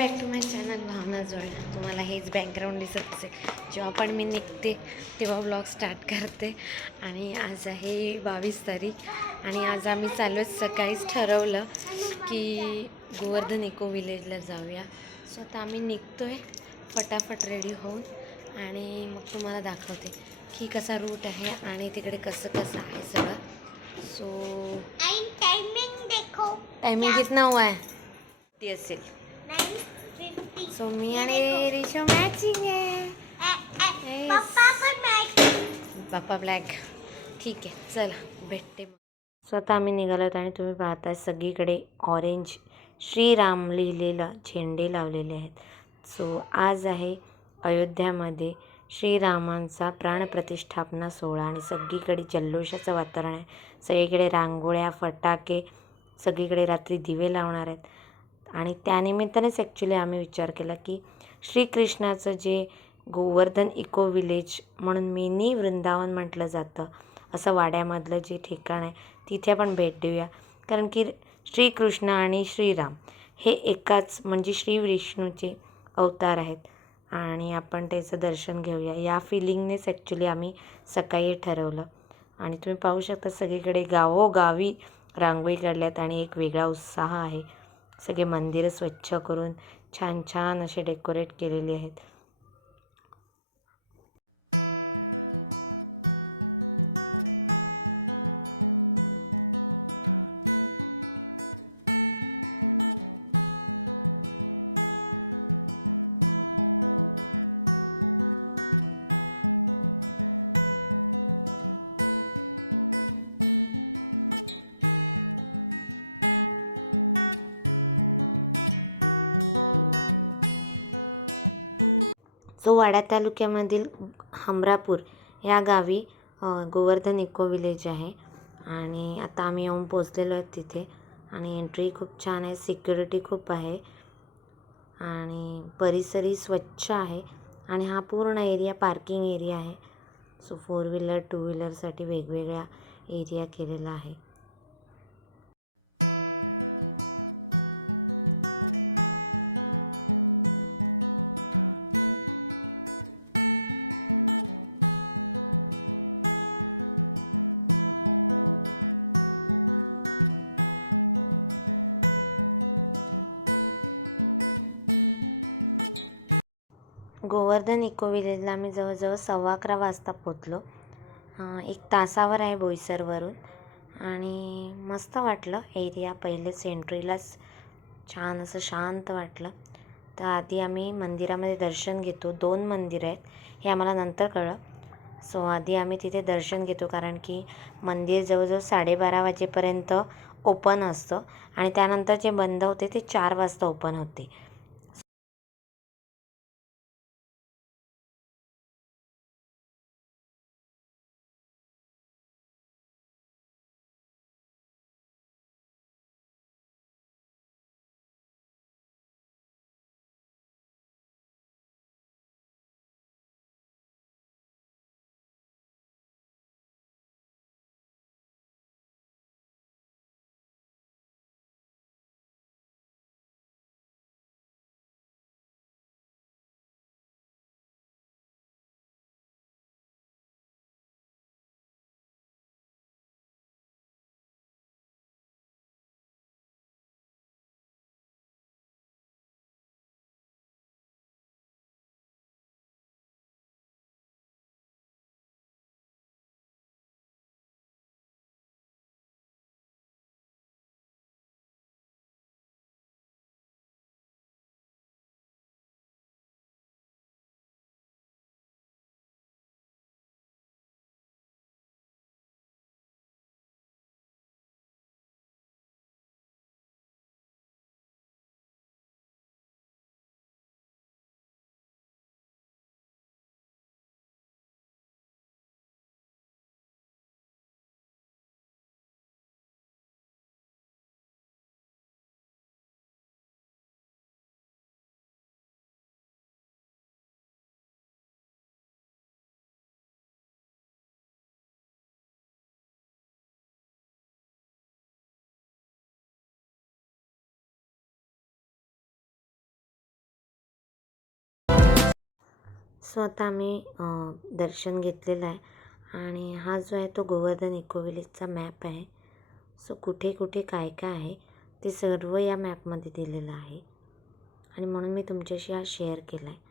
Back to my channel भावना जोड. तुम्हाला हेच बॅकग्राऊंड दिसत असेल. जेव्हा पण मी निघते तेव्हा व्लॉग स्टार्ट करते. आणि आज आहे 22 तारीख आणि आज आम्ही सकाळीच ठरवलं की गोवर्धन इको विलेजला जाऊया. सो आता आम्ही निघतो आहे फटाफट रेडी होऊन आणि मग तुम्हाला दाखवते की कसा रूट आहे आणि तिकडे कसं कसं आहे सगळं. सो टायमिंग कितना हुआ है ती असेल. सो मी आणि रिशो मॅचिंग आहे. पप्पा ब्लॅक. ठीक आहे चला भेटते. सो आता आम्ही निघालो आणि तुम्ही पाहताय सगळीकडे ऑरेंज श्रीराम लिहिलेलं झेंडे लावलेले आहेत. सो आज आहे अयोध्यामध्ये श्रीरामांचा प्राणप्रतिष्ठापना सोहळा आणि सगळीकडे जल्लोषाचं वातावरण आहे. सगळीकडे रांगोळ्या फटाके सगळीकडे रात्री दिवे लावणार आहेत आणि त्यानिमित्तानेच ॲक्च्युली आम्ही विचार केला की श्रीकृष्णाचं जे गोवर्धन इको विलेज म्हणून मिनी वृंदावन म्हटलं जातं असं वाड्यामधलं जे ठिकाण आहे तिथे आपण भेट देऊया. कारण की श्रीकृष्ण आणि श्रीराम हे एकाच म्हणजे श्री विष्णूचे अवतार आहेत आणि आपण त्याचं दर्शन घेऊया या फिलिंगनेच ॲक्च्युली आम्ही सकाळी ठरवलं. आणि तुम्ही पाहू शकता सगळीकडे गावोगावी रांगोळी काढल्यात आणि एक वेगळा उत्साह आहे. सगळे मंदिरं स्वच्छ करून छान छान असे डेकोरेट केलेले आहेत. जो वाडा तालुक्यामधील हमरापूर या गावी गोवर्धन इको विलेज आहे आणि आता आम्ही येऊन पोचलेलो आहे तिथे. आणि एंट्री खूप छान आहे, सिक्युरिटी खूप आहे आणि परिसरही स्वच्छ आहे आणि हा पूर्ण एरिया पार्किंग एरिया आहे. सो 4 व्हीलर 2 व्हीलरसाठी वेगवेगळ्या एरिया केलेला आहे. गोवर्धन इको विलेजला आम्ही जवळजवळ 11:15 वाजता पोचलो. 1 तासावर आहे बोईसरवरून आणि मस्त वाटलं एरिया. पहिलेच एंट्रीलाच छान असं शांत वाटलं. तर आधी आम्ही मंदिरामध्ये दर्शन घेतो. 2 मंदिरं आहेत हे आम्हाला नंतर कळलं. सो आधी आम्ही तिथे दर्शन घेतो कारण की मंदिर जवळजवळ 12:30 वाजेपर्यंत ओपन असतं आणि त्यानंतर जे बंद होते ते 4 वाजता ओपन होते. सो आता आम्ही दर्शन घेतलेलं आहे आणि हा जो आहे तो गोवर्धन इको विलेजचा मॅप आहे. सो कुठे कुठे काय काय आहे ते सर्व या मॅपमध्ये दिलेलं आहे आणि म्हणून मी तुमच्याशी हा शेअर केला आहे.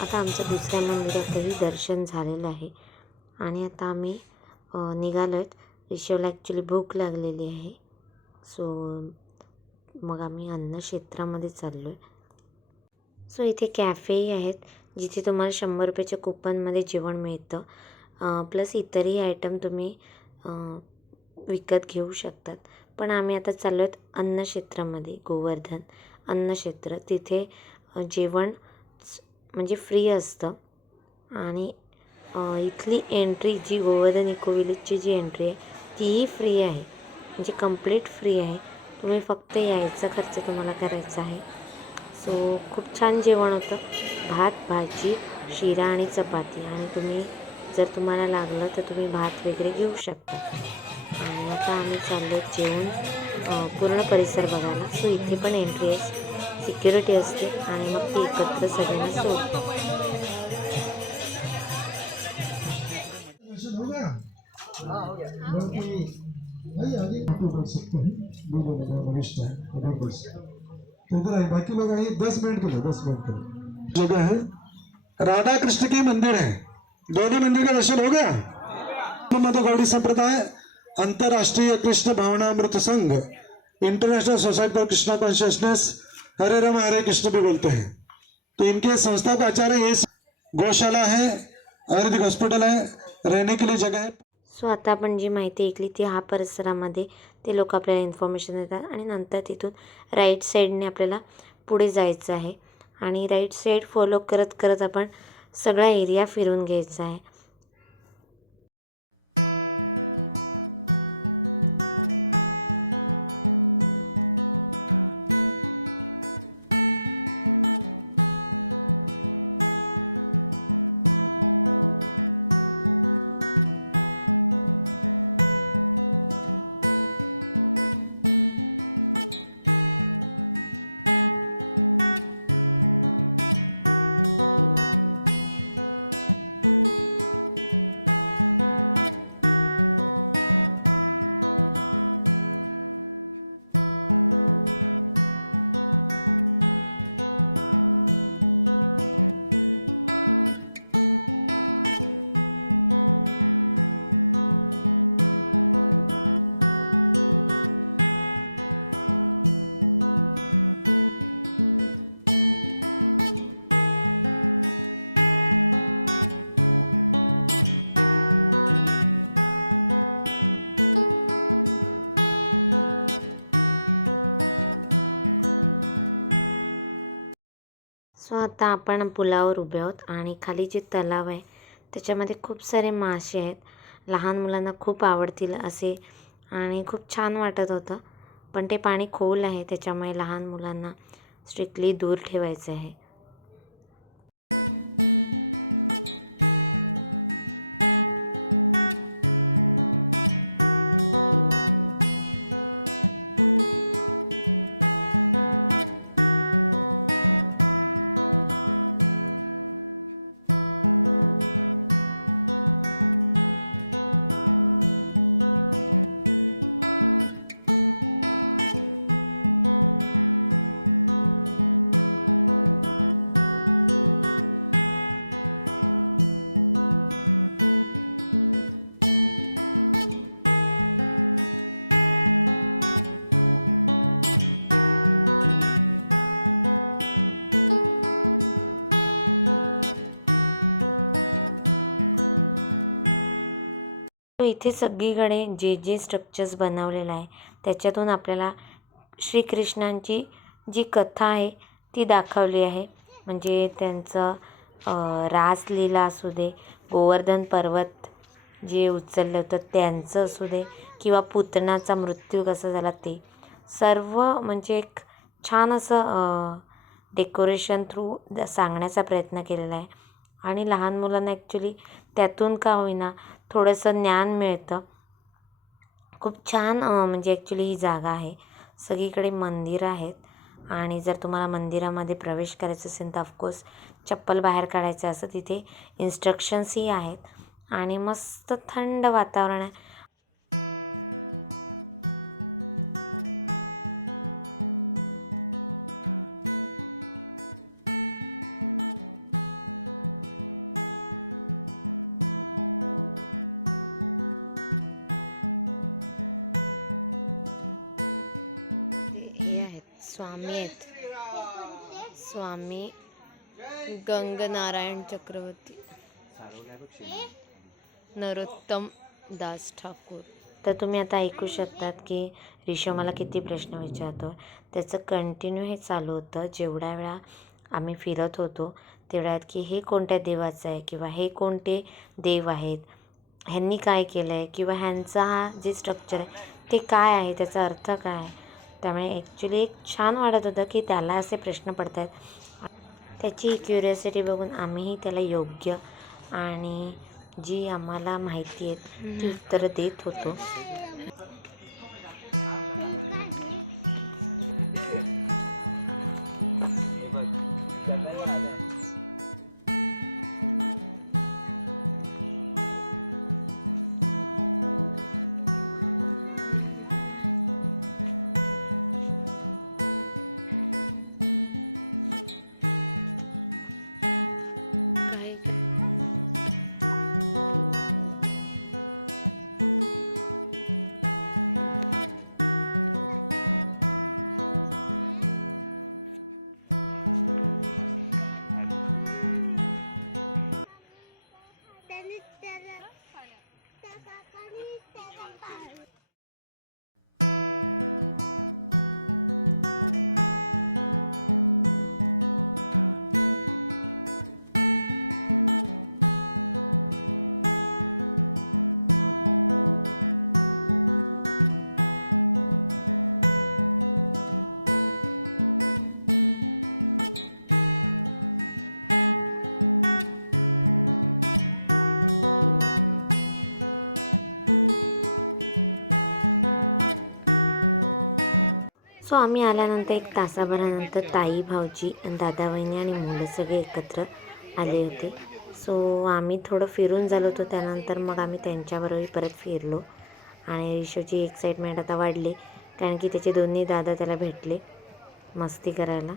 आता आमचं दुसऱ्या मंदिरातही दर्शन झालेलं आहे आणि आता आम्ही निघालो आहेत. ऋषभला ॲक्च्युली भूक लागलेली आहे. सो मग आम्ही अन्नक्षेत्रामध्ये चाललो आहे. सो इथे कॅफेही आहेत जिथे तुम्हाला 100 रुपयाच्या कुपनमध्ये जेवण मिळतं. प्लस इतरही आयटम तुम्ही विकत घेऊ शकतात. पण आम्ही आता चाललो आहेत अन्नक्षेत्रामध्ये, गोवर्धन अन्नक्षेत्र. तिथे जेवण म्हणजे फ्री असतं आणि इथली एंट्री जी गोवर्धन इको विलेजची जी एंट्री आहे तीही फ्री आहे, म्हणजे कंप्लीट फ्री आहे. तुम्ही फक्त यायचा खर्च तुम्हाला करायचा आहे. सो खूप छान जेवण होतं. भात, भाजी, शिरा आणि चपाती. आणि जर तुम्हाला लागलं तर तुम्ही भात वगैरे घेऊ शकता. आणि आता आम्ही चाललो जेवण पूर्ण परिसर बघायला. सो इथे पण एंट्री आहे, सिक्युरिटी असते आणि मग ती एकत्र सगळ्यांना सोडते. बाकी लोग 10 मिनट के लिए 10 मिनट जगह है। राधा कृष्ण के मंदिर है, दोनों मंदिर का दर्शन हो गया। मध्य गौड़ी संप्रदाय अंतरराष्ट्रीय कृष्ण भावनामृत संघ international society for Krishna consciousness हरे राम हरे कृष्ण भी बोलते हैं। तो इनके संस्था का आचार्य ये गौशाला है, आयुर्वेदिक हॉस्पिटल है, रहने के लिए जगह है। सो आता आपण जी माहिती ऐकली ती हा परिसरामध्ये ते लोक आपल्याला इन्फॉर्मेशन देतात आणि नंतर तिथून राईट साईडने आपल्याला पुढे जायचं आहे आणि राईट साईड फॉलो करत करत आपण सगळा एरिया फिरून घ्यायचा आहे. सो आता आपण पुलावर उभे आहोत आणि खाली जे तलाव आहे त्याच्यामध्ये खूप सारे मासे आहेत. लहान मुलांना खूप आवडतील असे आणि खूप छान वाटत होतं. पण ते पाणी खोल आहे त्याच्यामुळे लहान मुलांना स्ट्रिक्टली दूर ठेवायचं आहे. इथे सगळीकडे जे जे स्ट्रक्चर्स बनवलेलं आहे त्याच्यातून आपल्याला श्रीकृष्णांची जी कथा आहे ती दाखवली आहे. म्हणजे त्यांचं रासलीला असू दे, गोवर्धन पर्वत जे उचललं होतं त्यांचं असू दे, किंवा पुतनाचा मृत्यू कसा झाला ते सर्व म्हणजे एक छान असं डेकोरेशन थ्रू सांगण्याचा प्रयत्न केलेला आहे. आणि लहान मुलांना ॲक्च्युली त्यातून का होईना थोडंसं ज्ञान मिळतं. खूप छान म्हणजे ॲक्च्युली ही जागा आहे. सगळीकडे मंदिरं आहेत आणि जर तुम्हाला मंदिरामध्ये प्रवेश करायचा असेल तर ऑफकोर्स चप्पल बाहेर काढायचं असं तिथे इन्स्ट्रक्शन्सही आहेत आणि मस्त थंड वातावरण आहे. हे आहेत स्वामी गंगनारायण चक्रवर्ती, नरोत्तम दास ठाकूर. तर तुम्ही आता ऐकू शकतात की ऋषो मला किती प्रश्न विचारतो. त्याचं कंटिन्यू हे चालू होतं जेवढ्या वेळा आम्ही फिरत होतो तेवढ्यात की हे कोणत्या देवाचं आहे किंवा हे कोणते देव आहेत, ह्यांनी काय केलं आहे किंवा ह्यांचा हा जे स्ट्रक्चर आहे ते काय आहे, त्याचा अर्थ काय आहे. त्यामुळे ॲक्च्युली एक छान वाटत होतं की त्याला असे प्रश्न पडत आहेत. त्याची क्युरिओसिटी बघून आम्हीही त्याला योग्य आणि जी आम्हाला माहिती आहे ती उत्तरं देत होतो. सो आम्ही आल्यानंतर एक तासाभरानंतर ताई, भाऊजी आणि दादा, वहिनी आणि मुलं सगळे एकत्र आले होते. सो आम्ही थोडं फिरून झालो होतो. त्यानंतर मग आम्ही त्यांच्याबरोबर परत फिरलो आणि ऋषोची एक्साइटमेंट आता वाढली कारण की त्याचे दोन्ही दादा त्याला भेटले मस्ती करायला.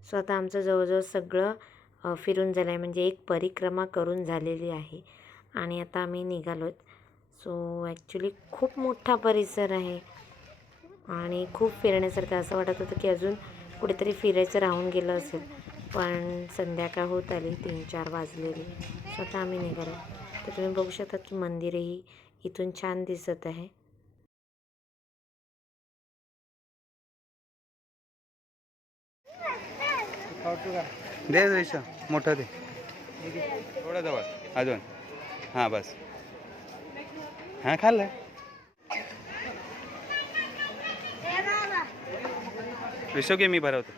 सो आता आमचं जवळजवळ सगळं फिरून झालं आहे. म्हणजे एक परिक्रमा करून झालेली आहे आणि आता आम्ही निघालो आहेत. सो ॲक्च्युली खूप मोठा परिसर आहे आणि खूप फिरण्यासारखं. असं वाटत होतं की अजून कुठेतरी फिरायचं राहून गेलं असेल, पण संध्याकाळ होत आली, 3-4 वाजलेली. सो आता आम्ही निघालो. तर तुम्ही बघू शकता की मंदिरही इथून छान दिसत आहे. दे ऋषा मोठं दे, थोडं जवळ अजून. हां बस. हां खाल्लं. ऋषो घे, मी भरवतो,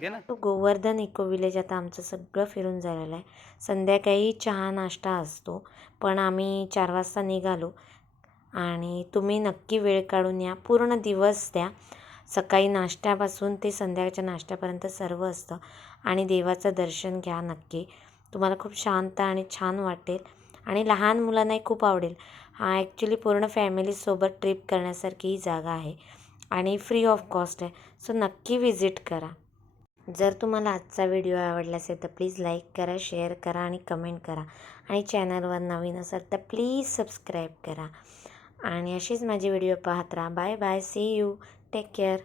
घे ना. तो गोवर्धन इको विलेज आता आमचं सगळं फिरून झालेलं आहे. संध्याकाळी चहा नाश्ता असतो, पण आम्ही 4 वाजता निघालो आणि तुम्ही नक्की वेळ काढून या. पूर्ण दिवस द्या. सकाळी नाश्त्यापासून ते संध्याकाळच्या नाश्त्यापर्यंत सर्व असतं आणि देवाचं दर्शन घ्या नक्की. तुम्हाला खूप शांत आणि छान वाटेल आणि लहान मुलांनाही खूप आवडेल. हा ॲक्च्युली पूर्ण फॅमिलीसोबत ट्रिप करण्यासारखी ही जागा आहे आणि फ्री ऑफ कॉस्ट आहे. सो नक्की व्हिजिट करा. जर तुम्हाला आजचा व्हिडिओ आवडला असेल तर प्लीज लाईक करा, शेअर करा आणि कमेंट करा. आणि चॅनलवर नवीन असाल तर प्लीज सबस्क्राईब करा. आणि अशीच माझी व्हिडिओ पाहत राहा. Bye bye. See you. Take care.